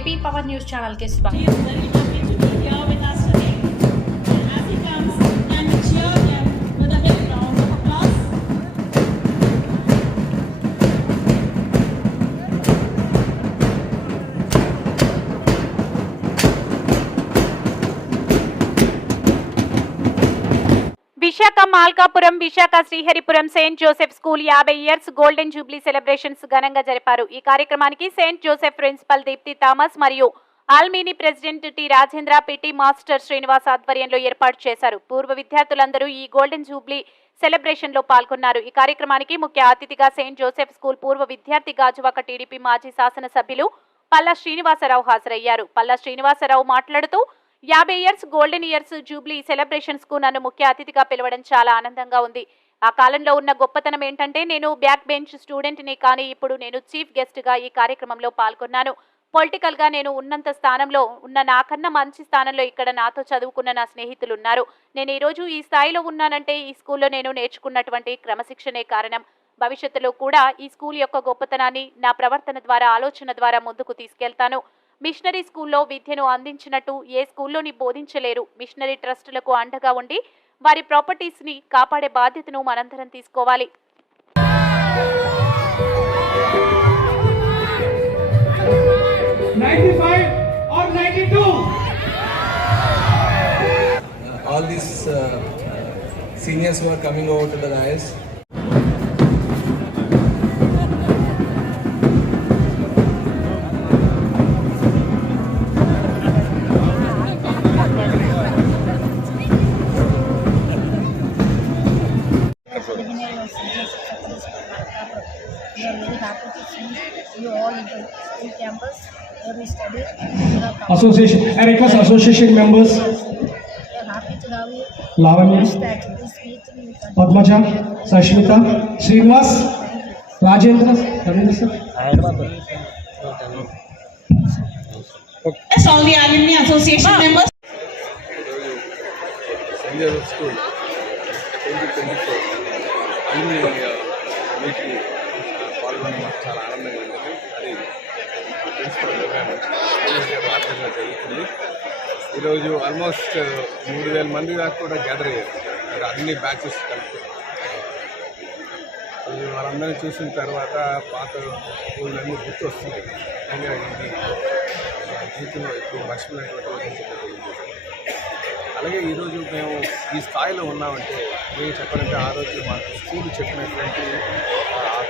AP power news ఛానల్కి స్వాగతం Visakha Malkapuram Visakha Sriharipuram Saint Joseph school యాభై years golden jubilee celebrations ఘనంగా జరిపారు. ఈ కార్యక్రమానికి Saint Joseph principal Deepti Thomas మరియు alumni president T Rajendra PT master Srinivas ఆధ్వర్యంలో ఏర్పాటు చేశారు. పూర్వ విద్యార్థులందరూ ఈ గోల్డెన్ జూబ్లీ సెలబ్రేషన్లో పాల్గొన్నారు. ఈ కార్యక్రమానికి ముఖ్య అతిథిగా సెయింట్ జోసెఫ్ స్కూల్ పూర్వ విద్యార్థి గాజువాక టీడీపీ మాజీ శాసనసభ్యులు పల్లా శ్రీనివాసరావు హాజరయ్యారు. పల్లా శ్రీనివాసరావు మాట్లాడుతూ యాభై ఇయర్స్ గోల్డెన్ ఇయర్స్ జూబ్లీ సెలబ్రేషన్స్కు నన్ను ముఖ్య అతిథిగా పిలవడం చాలా ఆనందంగా ఉంది. ఆ కాలంలో ఉన్న గొప్పతనం ఏంటంటే నేను బ్యాక్ బెంచ్ స్టూడెంట్ని కానీ ఇప్పుడు నేను చీఫ్ గెస్ట్గా ఈ కార్యక్రమంలో పాల్గొన్నాను. పొలిటికల్గా నేను ఉన్నంత స్థానంలో ఉన్న నాకన్నా మంచి స్థానంలో ఇక్కడ నాతో చదువుకున్న నా స్నేహితులు ఉన్నారు నేను ఈరోజు ఈ స్థాయిలో ఉన్నానంటే ఈ స్కూల్లో నేను నేర్చుకున్నటువంటి క్రమశిక్షణే కారణం. భవిష్యత్తులో కూడా ఈ స్కూల్ యొక్క గొప్పతనాన్ని నా ప్రవర్తన ద్వారా ఆలోచన ద్వారా ముందుకు తీసుకెళ్తాను. మిషనరీ స్కూల్లో విద్యను అందించినట్టు ఏ స్కూల్లోని బోధించలేరు మిషనరీ ట్రస్టులకు అండగా ఉండి వారి ప్రాపర్టీస్ని కాపాడే బాధ్యతను మనందరం తీసుకోవాలి all these uh, uh, seniors who are coming over to the dais. state campus where we. Association. I association members. Lavanya, Padmaja, Sashmita, Srinivas, Rajendra, Ravindra sir. Yes, all the alumni association members. Senior of school, 2024, alumni uh, meeting. పాల్గొని మాకు చాలా ఆనందంగా ఉంది అది principal జరుగుతుంది ఈరోజు almost మూడు వేల మంది దాకా కూడా గ్యాదర్ అయ్యారు. అన్ని బ్యాచెస్ కలిపి. వాళ్ళందరినీ చూసిన తర్వాత పాత స్కూళ్ళన్నీ గుర్తు వస్తుంది నిజంగా ఇది జీవితంలో ఎక్కువ మర్చిపోయినటువంటి అలాగే ఈరోజు మేము ఈ స్థాయిలో ఉన్నామంటే మేము చెప్పాలంటే ఆ రోజు మాకు స్కూల్ చెప్పినటువంటి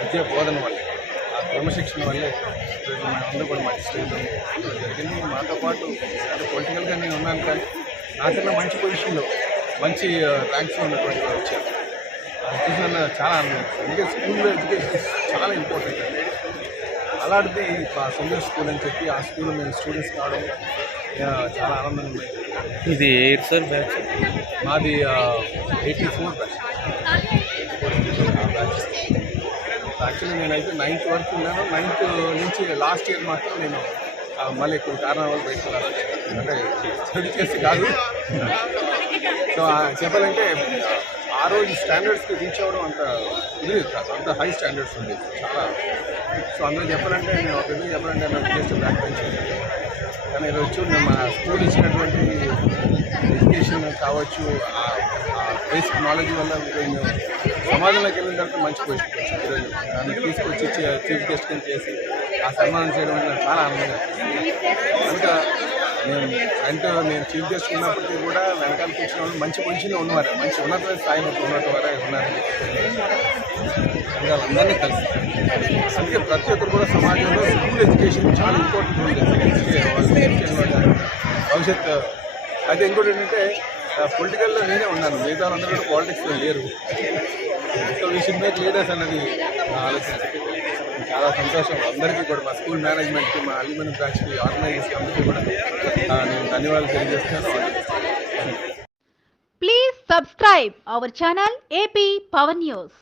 విద్యా బోధన వల్లే ఆ క్రమశిక్షణ వల్లే మేమందరూ కూడా మంచి స్టేజ్లో జరిగింది. మాతో పాటు అంటే పొలిటికల్గా నేను ఉన్నాను కానీ నాకన్నా మంచి పొజిషన్లో మంచి ర్యాంక్స్లో ఉన్నటువంటి వారు వచ్చారు. అది చూసి నన్ను చాలా ఆనందం అందుకే స్కూల్లో ఎడ్యుకేషన్ చాలా ఇంపార్టెంట్ అండి అలాంటిది సంజయ్ స్కూల్ అని చెప్పి ఆ స్కూల్లో మేము స్టూడెంట్స్ కావడం చాలా ఆనందంగా ఉంది ఇది ఎయిర్ సార్ బ్యాచ్ మాది ఎయిటీ ఫోర్ బ్యాచ్ యాక్చువల్లీ నేనైతే నైన్త్ వరకు ఉన్నాను. నైన్త్ నుంచి లాస్ట్ ఇయర్ మాత్రం నేను మళ్ళీ కొన్ని కారణాల వల్ల బయటకు అంటే స్టడీ చేసి కాదు. సో చెప్పాలంటే ఆ రోజు స్టాండర్డ్స్కి రీచ్ అవ్వడం అంత ఇది కాదు. అంత హై స్టాండర్డ్స్ ఉండేది. చాలా. సో అందులో చెప్పాలంటే నేను ఒక చెప్పాలంటే నాకు జస్ట్ బ్యాక్ బెంచ్ కానీ ఈరోజు మా స్కూల్ ఇచ్చినటువంటి ఎడ్యుకేషన్ కావచ్చు ఆ బేసిక్ నాలెడ్జ్ వల్ల మేము సమాజంలోకి వెళ్ళిన తర్వాత మంచి పొజిషన్ వచ్చాం ఈరోజు దాన్ని తీసుకొచ్చి చీఫ్ గెస్ట్ చేసి ఆ సన్మానం చేయడం వల్ల చాలా ఆనందంగా ఇంకా అంటే నేను చీఫ్ గెస్ట్ ఉన్నప్పటికీ కూడా వెనకాల కూర్చున్న వాళ్ళు మంచి పొజిషన్లో ఉన్నవారు మంచి ఉన్నత స్థాయిలో ఉన్నట్టు వారే ఉన్నారు. అందరినీ కలిసి. అందుకే ప్రతి ఒక్కరు కూడా సమాజంలో స్కూల్ ఎడ్యుకేషన్ చాలా ఇంపార్టెంట్ రోల్ చేస్తారు భవిష్యత్ అయితే ఇంకోటి ఏంటంటే పొలిటికల్లో నేనే ఉన్నాను. మిగతా అందరూ కూడా పాలిటిక్స్లో లేరు. So we should make leaders అన్నది నా ఆలోచన. చాలా సంతోషం. అందరికీ కూడా మా స్కూల్ మేనేజ్మెంట్కి మా అల్యూమినియం బ్రాంచ్కి ఆర్గనైజర్స్కి అందరికీ కూడా నేను ధన్యవాదాలు తెలియజేస్తున్నాను. Please subscribe our channel AP power news